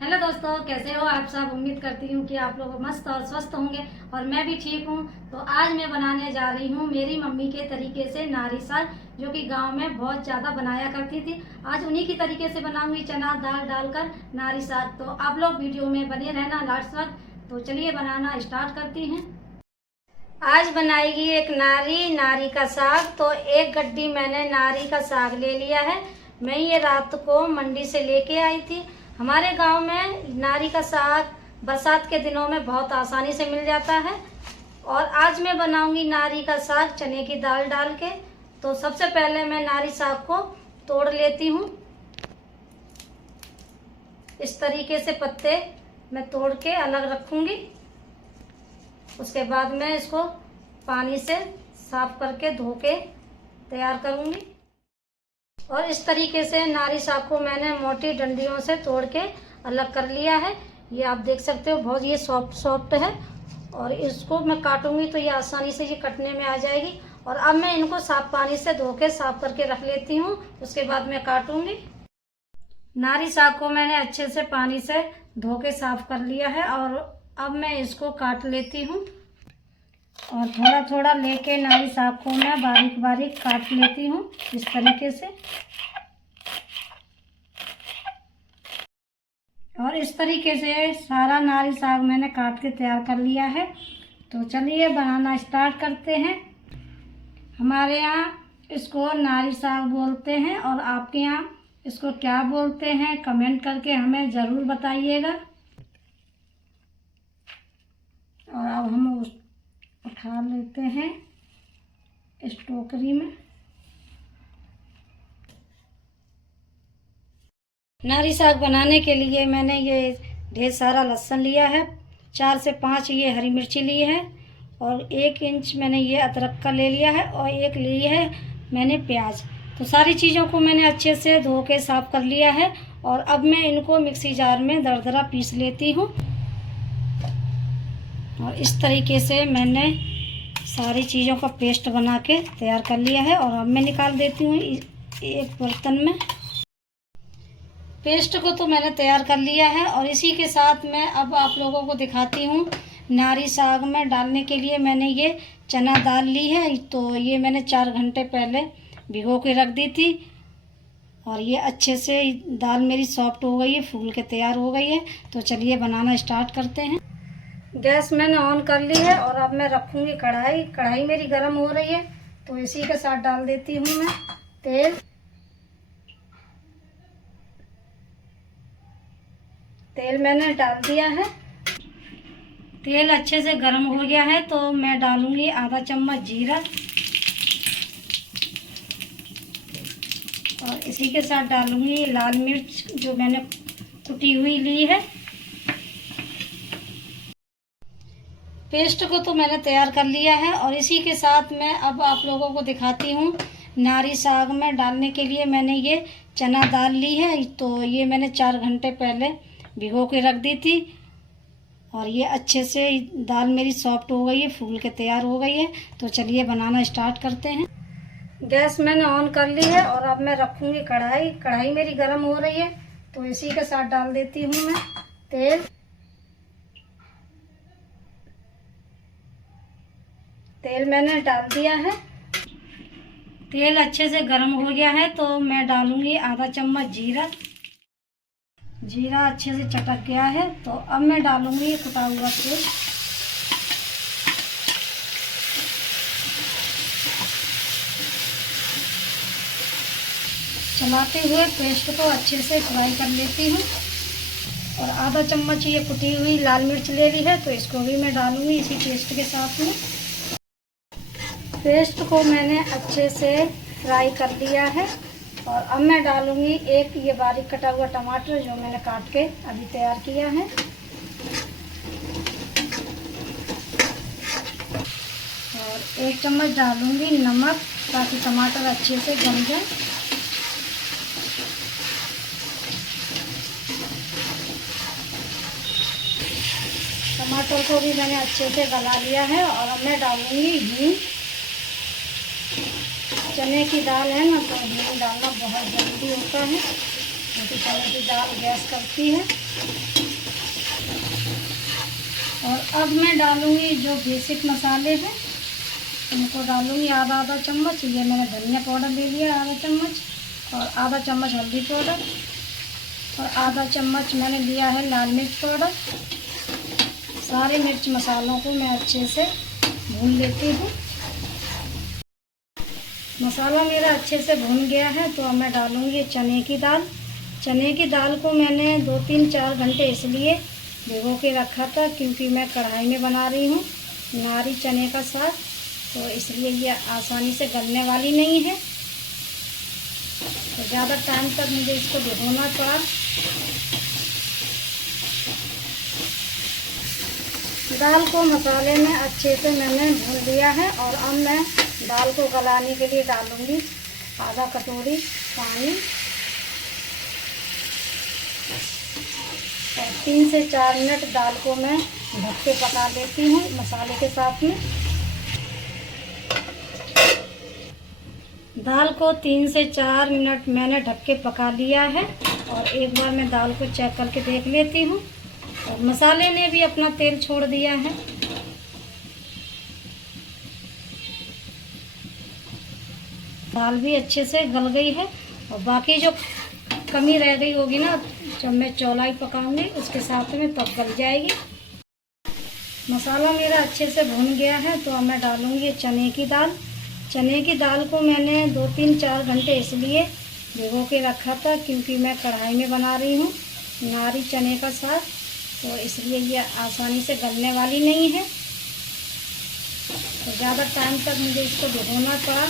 Hello दोस्तों, कैसे हो आप सब। उम्मीद करती हूँ कि आप लोग मस्त और स्वस्थ होंगे और मैं भी ठीक हूँ। तो आज मैं बनाने जा रही हूँ मेरी मम्मी के तरीके से नारी साग, जो कि गांव में बहुत ज़्यादा बनाया करती थी। आज उन्हीं की तरीके से बनाऊंगी, चना दाल डालकर नारी साग। तो आप लोग वीडियो में बने रहना लास्ट तक। तो चलिए बनाना स्टार्ट करती हैं। आज बनाएगी एक नारी का साग। तो एक गड्डी मैंने नारी का साग ले लिया है। मैं ये रात को मंडी से लेके आई थी। हमारे गांव में नारी का साग बरसात के दिनों में बहुत आसानी से मिल जाता है। और आज मैं बनाऊंगी नारी का साग चने की दाल डाल के। तो सबसे पहले मैं नारी साग को तोड़ लेती हूँ। इस तरीके से पत्ते मैं तोड़ के अलग रखूंगी। उसके बाद मैं इसको पानी से साफ करके धो के तैयार करूंगी। और इस तरीके से नारी साग को मैंने मोटी डंडियों से तोड़ के अलग कर लिया है। ये आप देख सकते हो, बहुत ये सॉफ्ट है। और इसको मैं काटूंगी तो ये आसानी से ये कटने में आ जाएगी। और अब मैं इनको साफ पानी से धो के साफ करके रख लेती हूँ। उसके बाद मैं काटूंगी। नारी साग को मैंने अच्छे से पानी से धो के साफ कर लिया है। और अब मैं इसको काट लेती हूँ। और थोड़ा थोड़ा लेके नारी साग को मैं बारीक बारीक काट लेती हूँ इस तरीके से। और इस तरीके से सारा नारी साग मैंने काट के तैयार कर लिया है। तो चलिए बनाना स्टार्ट करते हैं। हमारे यहाँ इसको नारी साग बोलते हैं, और आपके यहाँ इसको क्या बोलते हैं कमेंट करके हमें ज़रूर बताइएगा। और अब हम उठा लेते हैं इस टोकरी में। नारी साग बनाने के लिए मैंने ये ढेर सारा लहसुन लिया है, 4 से 5 ये हरी मिर्ची ली है, और 1 इंच मैंने ये अदरक का ले लिया है, और 1 ली है मैंने प्याज। तो सारी चीज़ों को मैंने अच्छे से धो के साफ कर लिया है। और अब मैं इनको मिक्सी जार में दरदरा पीस लेती हूँ। और इस तरीके से मैंने सारी चीज़ों का पेस्ट बना के तैयार कर लिया है। और अब मैं निकाल देती हूँ एक बर्तन में। पेस्ट को तो मैंने तैयार कर लिया है। और इसी के साथ मैं अब आप लोगों को दिखाती हूँ नारी साग में डालने के लिए मैंने ये चना दाल ली है। तो ये मैंने 4 घंटे पहले भिगो के रख दी थी। और ये अच्छे से दाल मेरी सॉफ्ट हो गई है, फूल के तैयार हो गई है। तो चलिए बनाना स्टार्ट करते हैं। गैस मैंने ऑन कर ली है। और अब मैं रखूँगी कढ़ाई मेरी गर्म हो रही है। तो इसी के साथ डाल देती हूँ मैं तेल मैंने डाल दिया है। तेल अच्छे से गर्म हो गया है। तो मैं डालूंगी आधा चम्मच जीरा। और इसी के साथ डालूंगी लाल मिर्च जो मैंने कुटी हुई ली है। पेस्ट को तो मैंने तैयार कर लिया है। और इसी के साथ मैं अब आप लोगों को दिखाती हूँ नारी साग में डालने के लिए मैंने ये चना दाल ली है। तो ये मैंने 4 घंटे पहले भिगो के रख दी थी। और ये अच्छे से दाल मेरी सॉफ्ट हो गई है, फूल के तैयार हो गई है। तो चलिए बनाना स्टार्ट करते हैं। गैस मैंने ऑन कर ली है। और अब मैं रखूँगी कढ़ाई मेरी गर्म हो रही है। तो इसी के साथ डाल देती हूँ मैं तेल मैंने डाल दिया है। तेल अच्छे से गर्म हो गया है। तो मैं डालूंगी आधा चम्मच जीरा अच्छे से चटक गया है। तो अब मैं डालूंगी कुटा हुआ तेल। चलाते हुए पेस्ट को अच्छे से फ्राई कर लेती हूँ। और आधा चम्मच ये कुटी हुई लाल मिर्च ले ली है। तो इसको भी मैं डालूंगी इसी पेस्ट के साथ में। पेस्ट को मैंने अच्छे से फ्राई कर लिया है। और अब मैं डालूंगी एक ये बारीक कटा हुआ टमाटर जो मैंने काट के अभी तैयार किया है। और 1 चम्मच डालूंगी नमक ताकि टमाटर अच्छे से गल जाए। टमाटर को भी मैंने अच्छे से गला लिया है। और अब मैं डालूंगी हींग। चने की दाल है ना, तो हींग डालना बहुत ज़रूरी होता है। तो बासमती चने की दाल गैस करती है। और अब मैं डालूँगी जो बेसिक मसाले हैं इनको डालूँगी आधा चम्मच। ये मैंने धनिया पाउडर ले लिया आधा चम्मच, और आधा चम्मच हल्दी पाउडर, और आधा चम्मच मैंने लिया है लाल मिर्च पाउडर। सारे मिर्च मसालों को मैं अच्छे से भून लेती हूँ। मसाला मेरा अच्छे से भून गया है तो अब मैं डालूँगी चने की दाल। चने की दाल को मैंने 2-3-4 घंटे इसलिए भिगो के रखा था क्योंकि मैं कढ़ाई में बना रही हूँ नारी चने का साग, तो इसलिए ये आसानी से गलने वाली नहीं है, तो ज़्यादा टाइम तक मुझे इसको भिगोना पड़ा। दाल को मसाले में अच्छे से मैंने भून लिया है और अब मैं दाल को गलाने के लिए डालूँगी आधा कटोरी पानी, और 3 से 4 मिनट दाल को मैं ढक के पका लेती हूँ मसाले के साथ में। दाल को 3 से 4 मिनट मैंने ढक के पका लिया है, और एक बार मैं दाल को चेक करके देख लेती हूँ। और मसाले ने भी अपना तेल छोड़ दिया है। दाल भी अच्छे से गल गई है, और बाकी जो कमी रह गई होगी ना जब मैं चौलाई पकाऊंगी उसके साथ में तब गल जाएगी। मसाला मेरा अच्छे से भून गया है तो अब मैं डालूंगी चने की दाल। चने की दाल को मैंने 2-3-4 घंटे इसलिए भिगो के रखा था क्योंकि मैं कढ़ाई में बना रही हूँ नारी चने का साग, तो इसलिए ये आसानी से गलने वाली नहीं है, तो ज़्यादा टाइम तक मुझे इसको भिगोना पड़ा।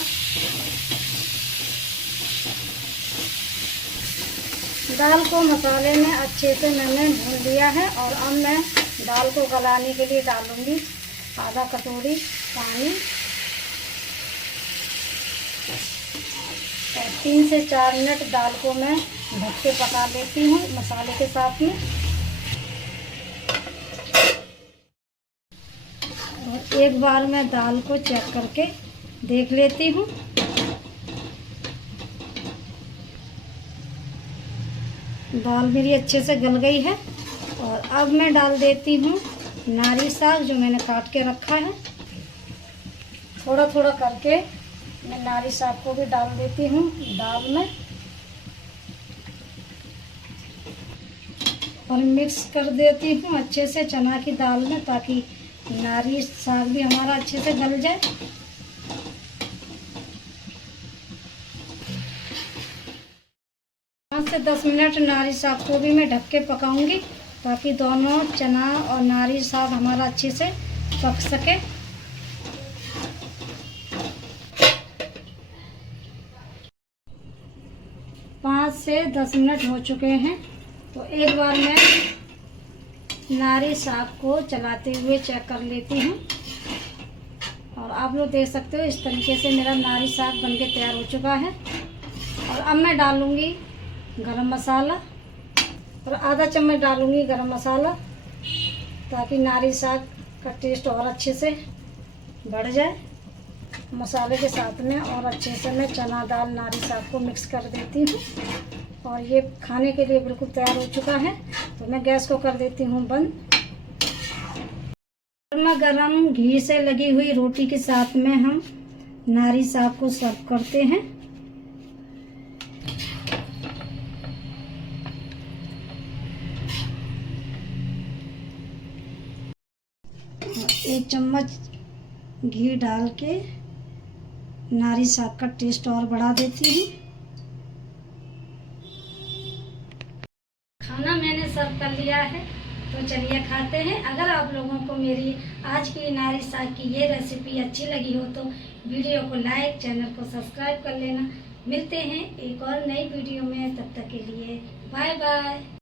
दाल को मसाले में अच्छे से मैंने भून लिया है, और अब मैं दाल को गलाने के लिए डालूँगी आधा कटोरी पानी, और 3 से 4 मिनट दाल को मैं ढक के पका लेती हूँ मसाले के साथ में। और एक बार मैं दाल को चेक करके देख लेती हूँ। दाल मेरी अच्छे से गल गई है, और अब मैं डाल देती हूँ नारी साग जो मैंने काट के रखा है। थोड़ा थोड़ा करके मैं नारी साग को भी डाल देती हूँ दाल में, और मिक्स कर देती हूँ अच्छे से चना की दाल में, ताकि नारी साग भी हमारा अच्छे से गल जाए। से 10 मिनट नारी साग को भी मैं ढक के पकाऊंगी ताकि दोनों चना और नारी साग हमारा अच्छे से पक सके। पाँच से 10 मिनट हो चुके हैं, तो एक बार मैं नारी साग को चलाते हुए चेक कर लेती हूँ, और आप लोग देख सकते हो इस तरीके से मेरा नारी साग बनके तैयार हो चुका है। और अब मैं डालूँगी गरम मसाला, और आधा चम्मच डालूँगी गरम मसाला ताकि नारी साग का टेस्ट और अच्छे से बढ़ जाए मसाले के साथ में। और अच्छे से मैं चना दाल नारी साग को मिक्स कर देती हूँ, और ये खाने के लिए बिल्कुल तैयार हो चुका है, तो मैं गैस को कर देती हूँ बंद। गरम घी से लगी हुई रोटी के साथ में हम नारी साग को सर्व करते हैं। एक चम्मच घी डाल के नारी साग का टेस्ट और बढ़ा देती हूँ। खाना मैंने सर्व कर लिया है, तो चलिए खाते हैं। अगर आप लोगों को मेरी आज की नारी साग की ये रेसिपी अच्छी लगी हो तो वीडियो को लाइक, चैनल को सब्सक्राइब कर लेना। मिलते हैं एक और नई वीडियो में, तब तक के लिए बाय बाय।